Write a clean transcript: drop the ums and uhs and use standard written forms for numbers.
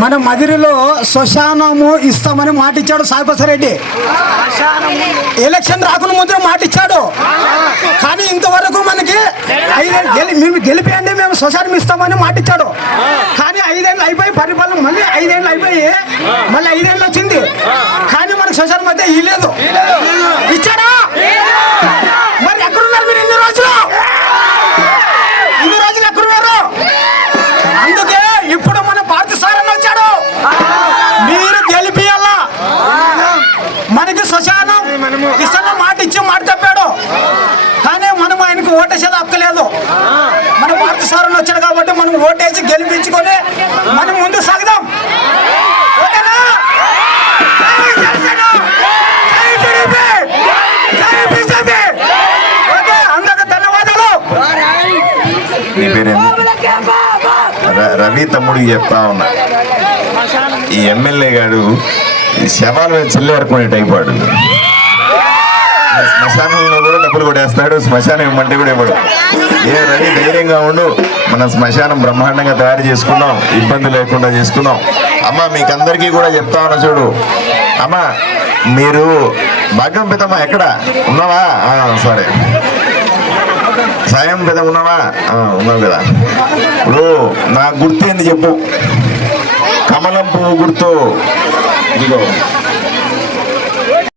మన మదిరిలో శ్మశానము ఇస్తామని మాట ఇచ్చాడు సాయిబసరెడ్డి. ఎలక్షన్ రాకుండా ముందు మాట ఇచ్చాడు. కానీ ఇంతవరకు మనకి 5 ఏళ్ళు మేము గెలిపేయండి, మేము శ్మశానం ఇస్తామని మాట ఇచ్చాడు. కానీ 5 ఏళ్ళు అయిపోయి పరిపాలన, మళ్ళీ 5 ఏళ్ళు అయిపోయి మళ్ళీ 5 ఏళ్ళు వచ్చింది. కానీ మనకు శ్మశానం అయితే ఇవ్వలేదు. ఇచ్చాడా? మరి ఎక్కడున్నారు మీరు ఇన్ని రోజులు? ఎక్కడున్నారు? అందుకే ఇప్పుడు మన పార్టీ సార్ అని వచ్చాడు. మీరు గెలిపియాలా? మనకి శ్మశానం ఇస్తాను మాట ఇచ్చి మాట తప్పాడు. కానీ మనం ఆయనకు ఓటేసేది హక్కలేదు. మన పార్టీ సార్ అని వచ్చాడు కాబట్టి మనం ఓటేసి గెలిపించుకొని మనం ముందు సాగుదాం. ఓకేనా? ఓకే, అందరికీ ధన్యవాదాలు. నీ పేరేంటి? రవి తమ్ముడికి చెప్తా ఉన్నా, ఈ ఎమ్మెల్యే గారు ఈ శవాల మీద చెల్లేరుకునే టైప్ వాడు. శ్మశానంలో కూడా డబ్బులు కొట్టేస్తాడు, శ్మశానం ఇవ్వమంటే కూడా ఇవ్వడు. ఏ రవి ధైర్యంగా ఉండు, మనం శ్మశానం బ్రహ్మాండంగా తయారు చేసుకుందాం, ఇబ్బంది లేకుండా చేసుకుందాం. అమ్మ మీకు అందరికీ కూడా చెప్తా ఉన్నా, చూడు అమ్మ, మీరు భాగ్యం పెద్దమ్మ ఎక్కడ ఉన్నావా? సరే, సాయం పెద్ద ఉన్నావా? ఉన్నావు కదా. ఇప్పుడు నా గుర్తు ఏంది చెప్పు? కమలం పువ్వు గుర్తు. ఇదిగో